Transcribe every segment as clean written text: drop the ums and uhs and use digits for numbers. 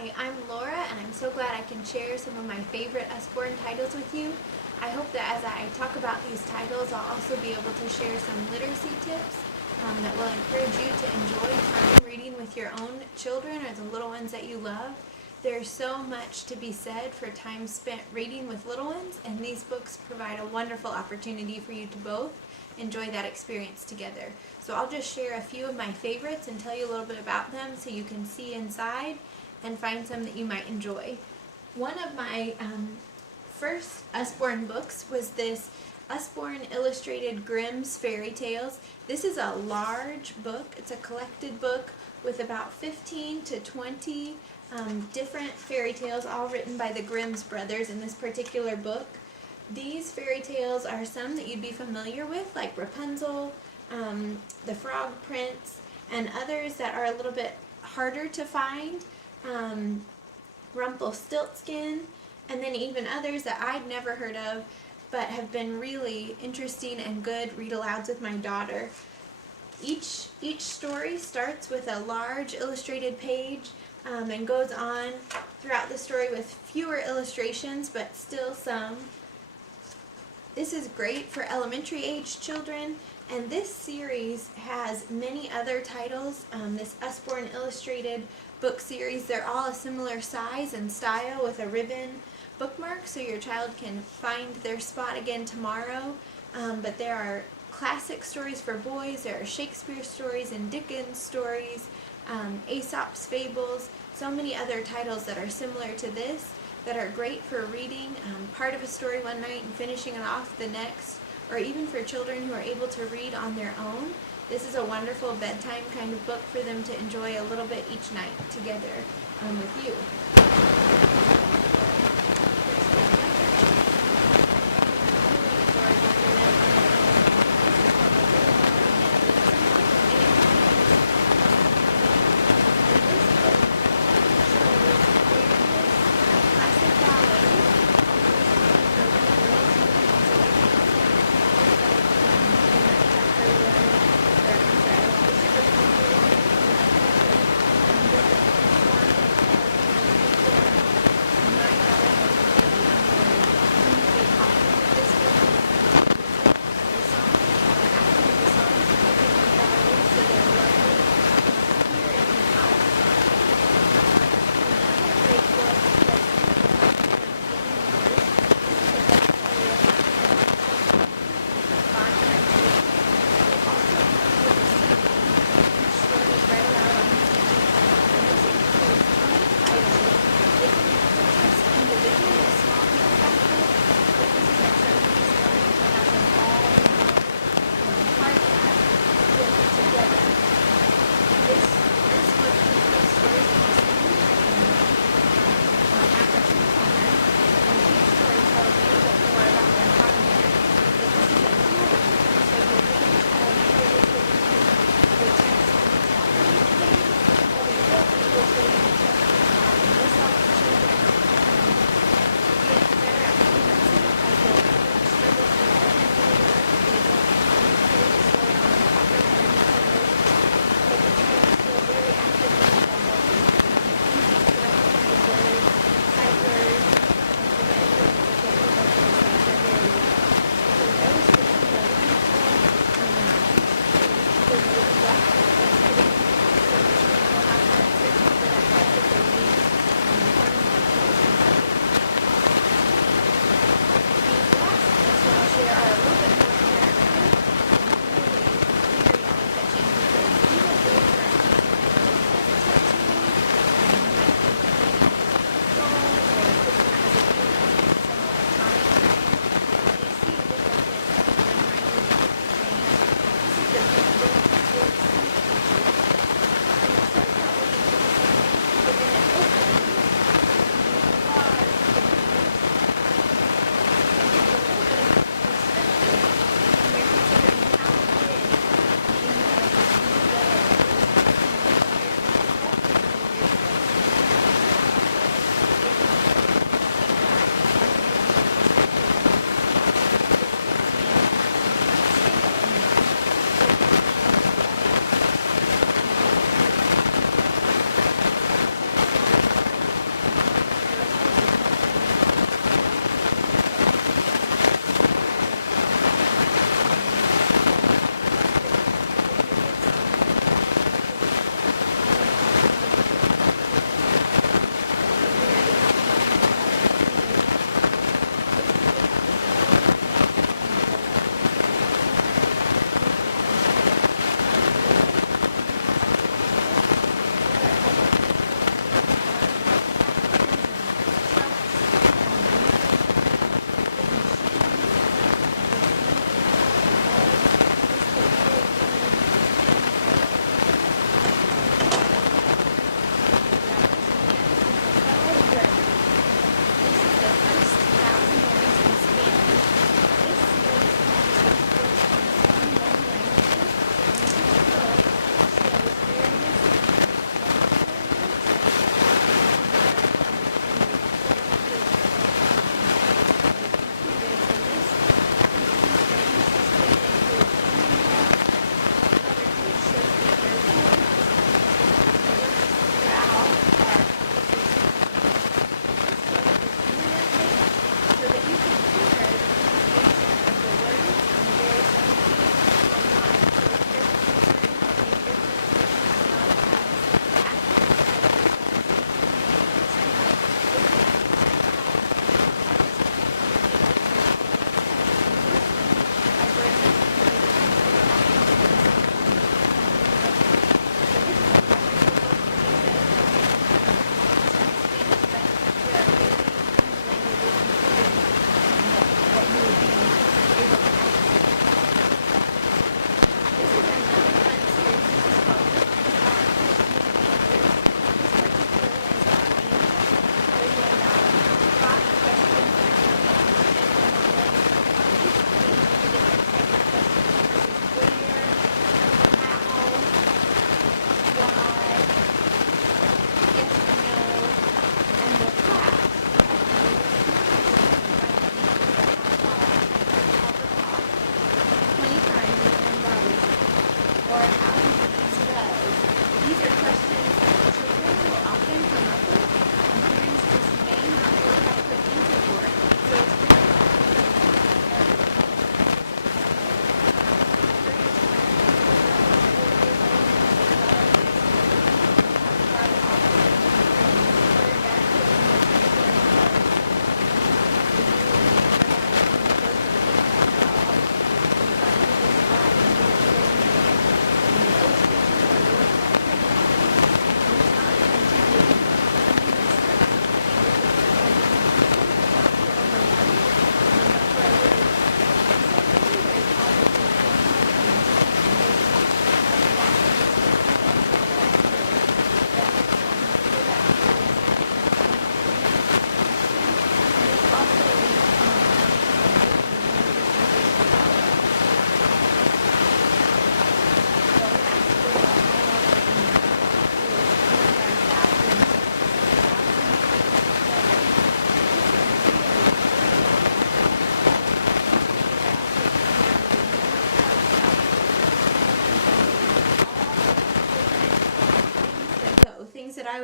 Hi, I'm Laura, and I'm so glad I can share some of my favorite Usborne titles with you. I hope that as I talk about these titles, I'll also be able to share some literacy tips that will encourage you to enjoy time reading with your own children or the little ones that you love. There's so much to be said for time spent reading with little ones, and these books provide a wonderful opportunity for you to both enjoy that experience together. So I'll just share a few of my favorites and tell you a little bit about them so you can see inside and find some that you might enjoy. One of my first Usborne books was this Usborne Illustrated Grimm's Fairy Tales. This is a large book. It's a collected book with about 15 to 20 different fairy tales, all written by the Grimm's brothers in this particular book. These fairy tales are some that you'd be familiar with, like Rapunzel, the Frog Prince, and others that are a little bit harder to find. Rumpelstiltskin, and then even others that I'd never heard of but have been really interesting and good read-alouds with my daughter. Each story starts with a large illustrated page and goes on throughout the story with fewer illustrations but still some. This is great for elementary age children, and this series has many other titles. This Usborne Illustrated book series, they're all a similar size and style with a ribbon bookmark so your child can find their spot again tomorrow. But there are classic stories for boys, there are Shakespeare stories and Dickens stories, Aesop's fables, so many other titles that are similar to this that are great for reading part of a story one night and finishing it off the next, or even for children who are able to read on their own. This is a wonderful bedtime kind of book for them to enjoy a little bit each night together with you.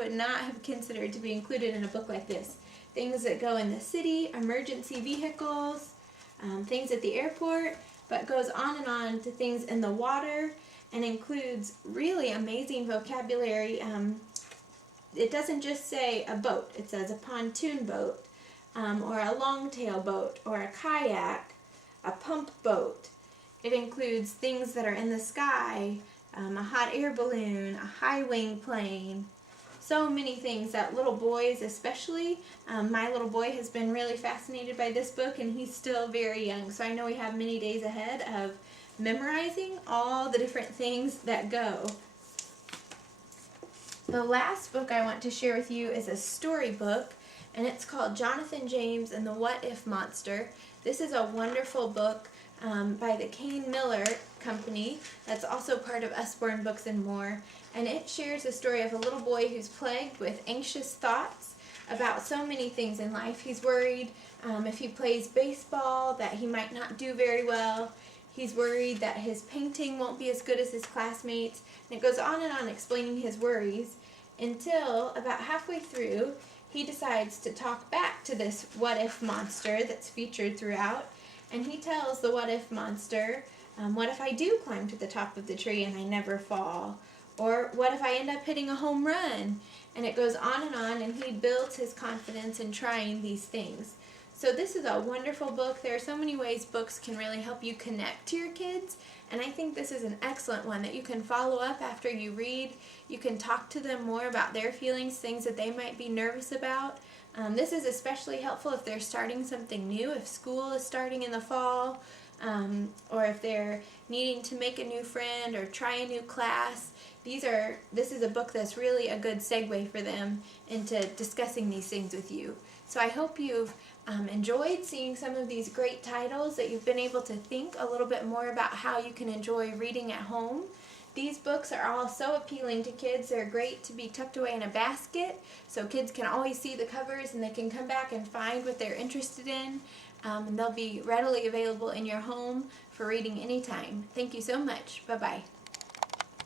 would not have considered to be included in a book like this. Things that go in the city, emergency vehicles, things at the airport, but goes on to things in the water and includes really amazing vocabulary. It doesn't just say a boat. It says a pontoon boat, or a longtail boat, or a kayak, a pump boat. It includes things that are in the sky, a hot air balloon, a high wing plane, so many things that little boys especially, my little boy has been really fascinated by this book, and he's still very young, so I know we have many days ahead of memorizing all the different things that go. The last book I want to share with you is a storybook, and it's called Jonathan James and the What If Monster. This is a wonderful book by the Kane Miller Company that's also part of Usborne Books and More, and it shares the story of a little boy who's plagued with anxious thoughts about so many things in life. He's worried if he plays baseball that he might not do very well. He's worried that his painting won't be as good as his classmates, and it goes on explaining his worries until about halfway through he decides to talk back to this what if monster that's featured throughout. And he tells the what if monster, what if I do climb to the top of the tree and I never fall? Or what if I end up hitting a home run? And it goes on, and he builds his confidence in trying these things. So this is a wonderful book. There are so many ways books can really help you connect to your kids, and I think this is an excellent one that you can follow up after you read. You can talk to them more about their feelings, things that they might be nervous about. This is especially helpful if they're starting something new, if school is starting in the fall, or if they're needing to make a new friend or try a new class. This is a book that's really a good segue for them into discussing these things with you. So I hope you've enjoyed seeing some of these great titles, that you've been able to think a little bit more about how you can enjoy reading at home. These books are all so appealing to kids. They're great to be tucked away in a basket, so kids can always see the covers and they can come back and find what they're interested in. And they'll be readily available in your home for reading anytime. Thank you so much. Bye-bye.